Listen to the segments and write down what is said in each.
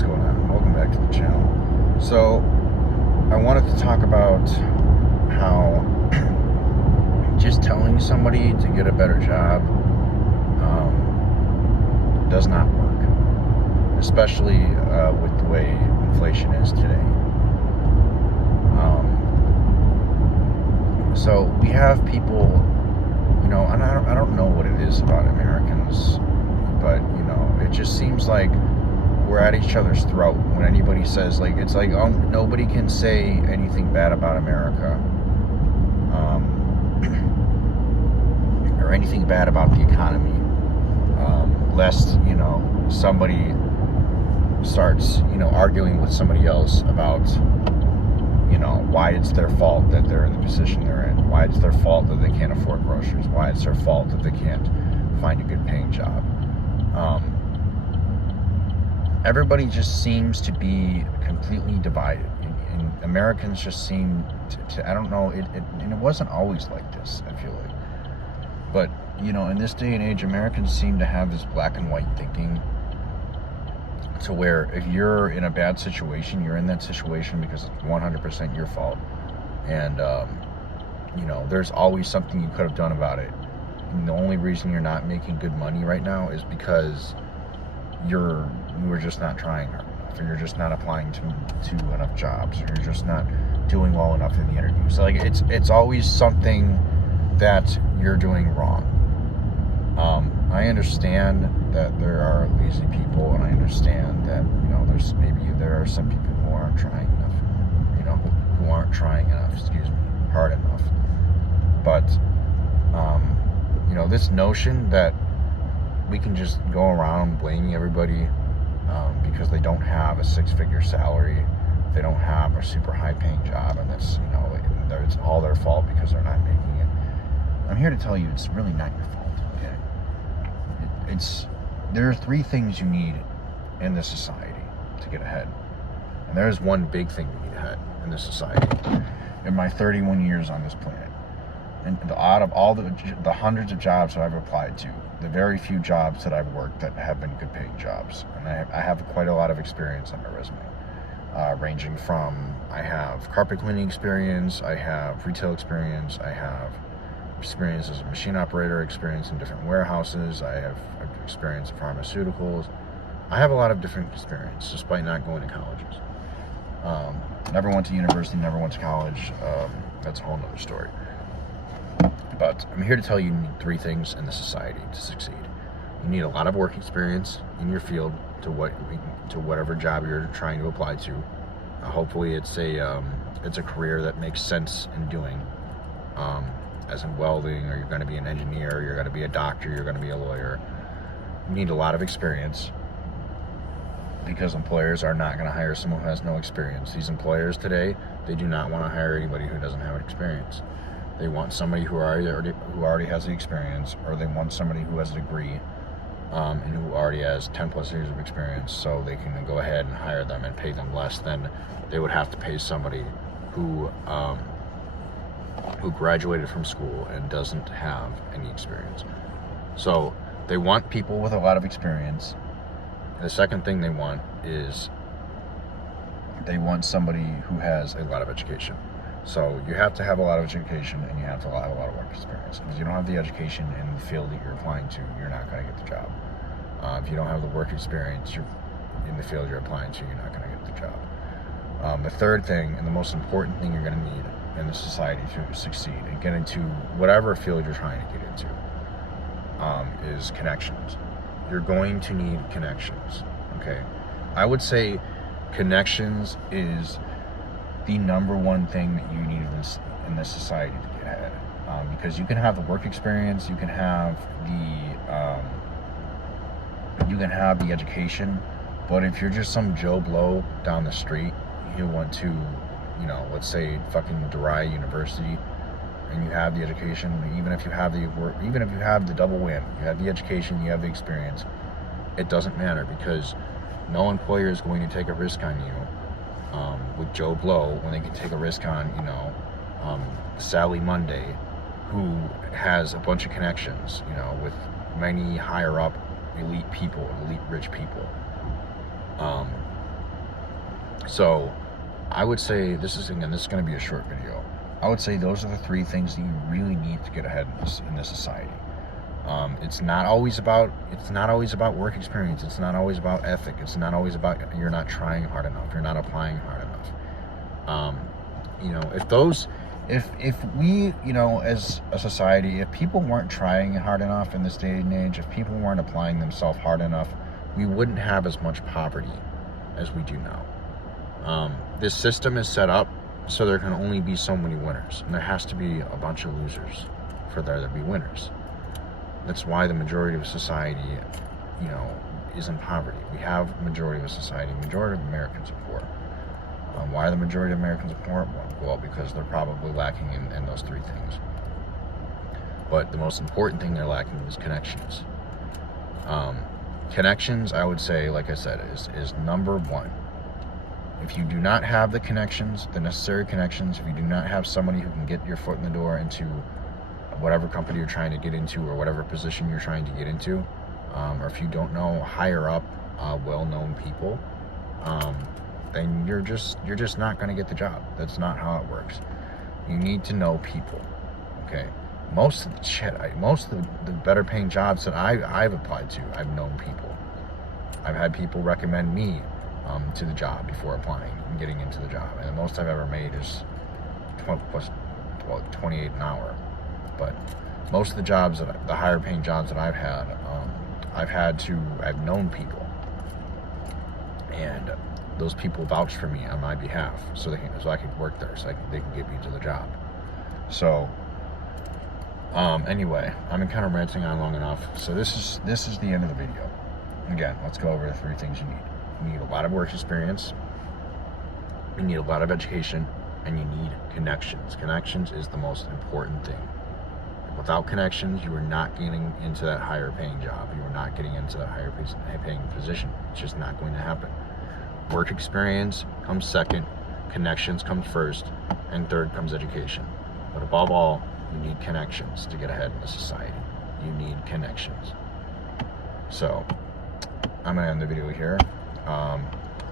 what's going on? Welcome back to the channel. So, I wanted to talk about how just telling somebody to get a better job does not work, especially with the way inflation is today. So we have people, and I don't know what it is about Americans, but it just seems like we're at each other's throat when anybody says, it's like, oh, nobody can say anything bad about America, or anything bad about the economy, lest somebody starts arguing with somebody else about why it's their fault that they're in the position they're in, why it's their fault that they can't afford groceries, why it's their fault that they can't find a good paying job. Everybody just seems to be completely divided, and Americans just seem to I don't know, and it wasn't always like this, I feel like, but in this day and age, Americans seem to have this black and white thinking, to where if you're in a bad situation, you're in that situation because it's 100% your fault, and there's always something you could have done about it, and the only reason you're not making good money right now is because you were just not trying hard enough, or you're just not applying to enough jobs, or you're just not doing well enough in the interview. So it's always something that you're doing wrong. I understand that there are lazy people, and I understand that there are some people who aren't trying enough, who aren't trying enough, hard enough. But this notion that we can just go around blaming everybody because they don't have a six-figure salary, they don't have a super high-paying job, and that's it's all their fault because they're not making it. I'm here to tell you it's really not your fault. Okay, there are three things you need in this society to get ahead, and there's one big thing you need ahead in this society. In my 31 years on this planet, and out of all the hundreds of jobs that I've applied to, the very few jobs that I've worked that have been good paying jobs, and I have quite a lot of experience on my resume, ranging from, I have carpet cleaning experience, I have retail experience, I have experience as a machine operator, experience in different warehouses, I have experience in pharmaceuticals. I have a lot of different experience despite not going to colleges. Never went to university, never went to college. That's a whole nother story. But I'm here to tell you need three things in the society to succeed. You need a lot of work experience in your field to whatever job you're trying to apply to. Hopefully it's a career that makes sense in doing, as in welding, or you're going to be an engineer, you're going to be a doctor, you're going to be a lawyer. You need a lot of experience, because employers are not going to hire someone who has no experience. These employers today, they do not want to hire anybody who doesn't have experience. They want somebody who already has the experience, or they want somebody who has a degree, and who already has 10 plus years of experience, so they can go ahead and hire them and pay them less than they would have to pay somebody who graduated from school and doesn't have any experience. So they want people with a lot of experience. The second thing they want is they want somebody who has a lot of education. So you have to have a lot of education, and you have to have a lot of work experience. If you don't have the education in the field that you're applying to, you're not going to get the job. If you don't have the work experience in the field you're applying to, you're not going to get the job. The third thing, and the most important thing you're going to need in the society to succeed and get into whatever field you're trying to get into, is connections. You're going to need connections, okay? I would say connections is the number one thing that you need in this society to get ahead, because you can have the work experience, you can have the education, but if you're just some Joe Blow down the street, you went to, let's say fucking DeVry University, and you have the education, even if you have the double win, you have the education, you have the experience, it doesn't matter, because no employer is going to take a risk on you with Joe Blow when they can take a risk on Sally Monday, who has a bunch of connections with many higher up elite people, elite rich people. So I would say this is going to be a short video. I would say those are the 3 things that you really need to get ahead in this society. It's not always about work experience. It's not always about ethic. It's not always about you're not trying hard enough. You're not applying hard enough. You know, if we, you know, as a society, if people weren't trying hard enough in this day and age, if people weren't applying themselves hard enough, we wouldn't have as much poverty as we do now. This system is set up so there can only be so many winners, and there has to be a bunch of losers for there to be winners. That's why the majority of society, you know, is in poverty. We have a majority of society, majority of Americans are poor. Why are the majority of Americans poor? Well, because they're probably lacking in those 3 things. But the most important thing they're lacking is connections. Connections, I would say, like I said, is number 1. If you do not have the connections, the necessary connections, if you do not have somebody who can get your foot in the door into whatever company you're trying to get into or whatever position you're trying to get into, or if you don't know higher up well-known people, then you're just not going to get the job. That's not how it works. You need to know people. Okay, most of the better paying jobs that I've applied to, I've known people. I've had people recommend me to the job before applying and getting into the job, and the most I've ever made is 28 an hour. But most of the jobs the higher paying jobs that I've had, I've known people, and those people vouched for me on my behalf, so I could work there, so they could get me to the job. So anyway, I've been kind of ranting on long enough. So this is the end of the video. Again, let's go over the 3 things you need. You need a lot of work experience, you need a lot of education, and you need connections. Connections is the most important thing. Without connections, you are not getting into that higher paying job. You are not getting into that higher paying position. It's just not going to happen. Work experience comes second, connections comes first, and third comes education. But above all, you need connections to get ahead in the society. You need connections. So I'm gonna end the video here. I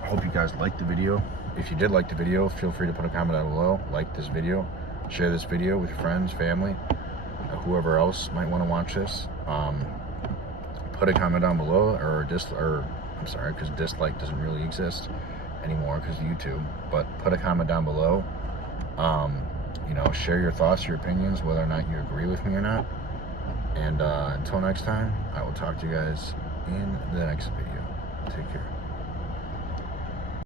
hope you guys liked the video. If you did like the video, feel free to put a comment down below. Like this video, share this video with your friends, family, whoever else might want to watch this. Put a comment down below, because dislike doesn't really exist anymore because of YouTube. But put a comment down below. You know, share your thoughts, your opinions, whether or not you agree with me or not. And until next time, I will talk to you guys in the next video. Take care.